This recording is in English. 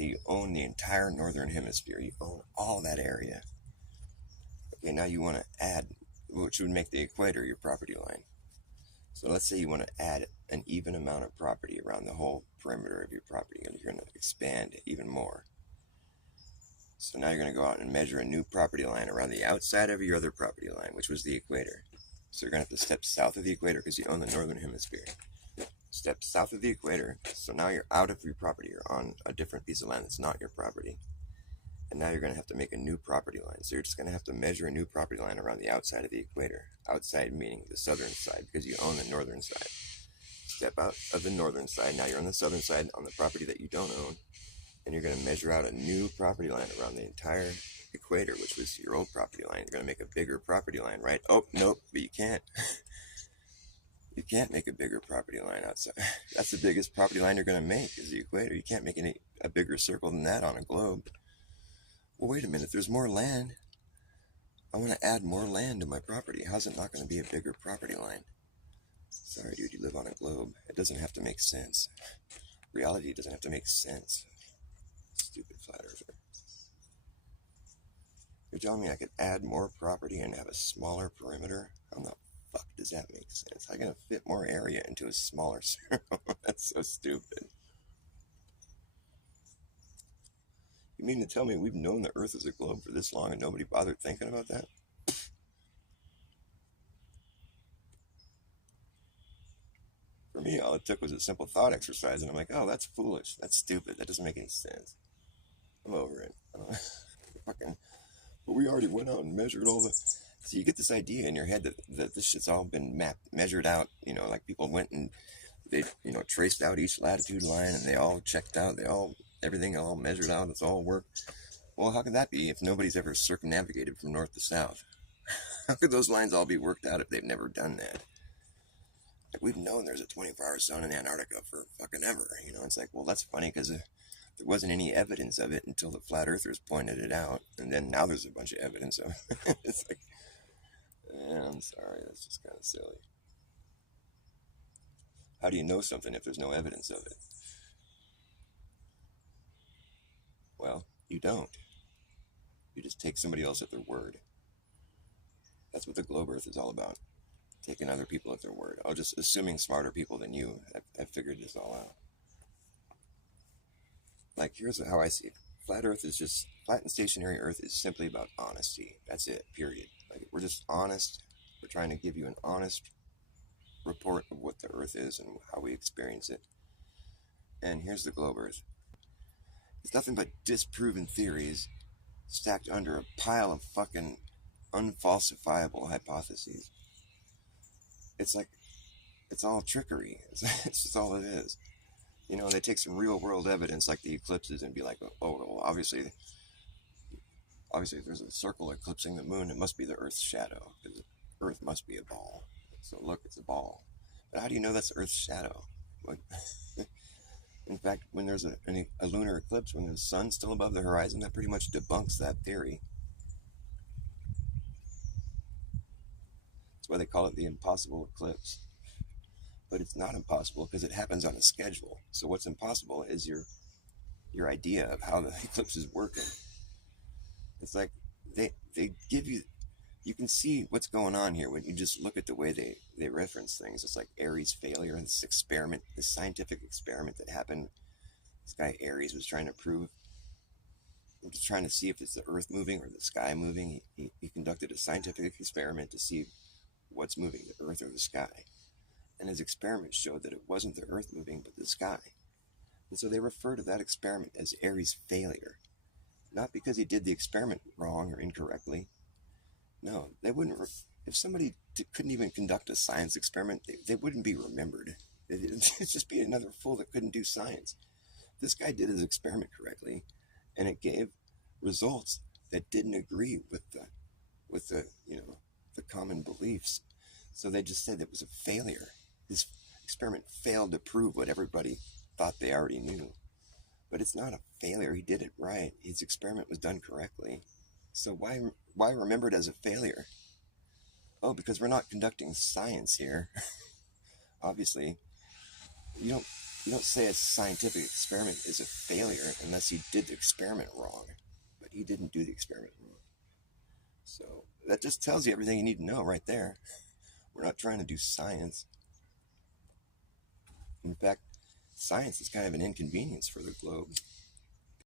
say you own the entire northern hemisphere. You own all that area. Okay, now you want to add, which would make the equator your property line. So let's say you want to add an even amount of property around the whole perimeter of your property, and you're going to expand it even more. So now you're going to go out and measure a new property line around the outside of your other property line, which was the equator. So you're going to have to step south of the equator because you own the northern hemisphere. Step south of the equator, so now you're out of your property. You're on a different piece of land that's not your property. And now you're going to have to make a new property line. So you're just going to have to measure a new property line around the outside of the equator. Outside meaning the southern side, because you own the northern side. Step out of the northern side. Now you're on the southern side on the property that you don't own. And you're going to measure out a new property line around the entire equator, which was your old property line. You're going to make a bigger property line, right? Oh, nope, but you can't. You can't make a bigger property line outside. That's the biggest property line you're going to make is the equator. You can't make a bigger circle than that on a globe. Well, wait a minute, there's more land. I want to add more land to my property. How's it not going to be a bigger property line? Sorry, dude, you live on a globe. It doesn't have to make sense. Reality doesn't have to make sense. Stupid flat earther. You're telling me I could add more property and have a smaller perimeter? How the fuck does that make sense? How can I fit more area into a smaller circle? That's so stupid. You mean to tell me we've known the Earth as a globe for this long and nobody bothered thinking about that? For me, all it took was a simple thought exercise, and I'm like, oh, that's foolish. That's stupid. That doesn't make any sense. I'm over it. Fucking, but we already went out and measured all the. So you get this idea in your head that this shit's all been measured out. Like people went and they, traced out each latitude line, and they all checked out. Everything all measured out. It's all worked. Well, how could that be if nobody's ever circumnavigated from north to south? How could those lines all be worked out if they've never done that? Like, we've known there's a 24-hour sun in Antarctica for fucking ever. It's like, well, that's funny because there wasn't any evidence of it until the flat earthers pointed it out. And then now there's a bunch of evidence of it. It's like, I'm sorry, that's just kind of silly. How do you know something if there's no evidence of it? Well, you don't. You just take somebody else at their word. That's what the globe earth is all about. Taking other people at their word. Just assuming smarter people than you have figured this all out. Like, here's how I see it. Flat and stationary earth is simply about honesty. That's it, period. Like, we're just honest. We're trying to give you an honest report of what the earth is and how we experience it. And here's the globe earth. It's nothing but disproven theories stacked under a pile of fucking unfalsifiable hypotheses. It's like, it's all trickery. It's just all it is. They take some real world evidence like the eclipses and be like, oh, well, obviously if there's a circle eclipsing the moon, it must be the Earth's shadow, because the Earth must be a ball. So look, it's a ball. But how do you know that's Earth's shadow? In fact, when there's a lunar eclipse, when the sun's still above the horizon, that pretty much debunks that theory. That's why they call it the impossible eclipse. But it's not impossible because it happens on a schedule. So what's impossible is your idea of how the eclipse is working. It's like they give you can see what's going on here when you just look at the way they reference things. It's like Airy's failure and this experiment, this scientific experiment that happened. This guy Aries was trying to prove, just trying to see if it's the Earth moving or the sky moving. He conducted a scientific experiment to see what's moving, the Earth or the sky. And his experiment showed that it wasn't the Earth moving, but the sky. And so they refer to that experiment as Airy's failure. Not because he did the experiment wrong or incorrectly. No, they wouldn't. If somebody couldn't even conduct a science experiment, they wouldn't be remembered. It'd just be another fool that couldn't do science. This guy did his experiment correctly, and it gave results that didn't agree with the common beliefs. So they just said it was a failure. This experiment failed to prove what everybody thought they already knew. But it's not a failure. He did it right. His experiment was done correctly. So why remember it as a failure? Oh, because we're not conducting science here. Obviously, you don't You don't say a scientific experiment is a failure unless you did the experiment wrong. But he didn't do the experiment wrong. So that just tells you everything you need to know right there. We're not trying to do science. In fact, science is kind of an inconvenience for the globe.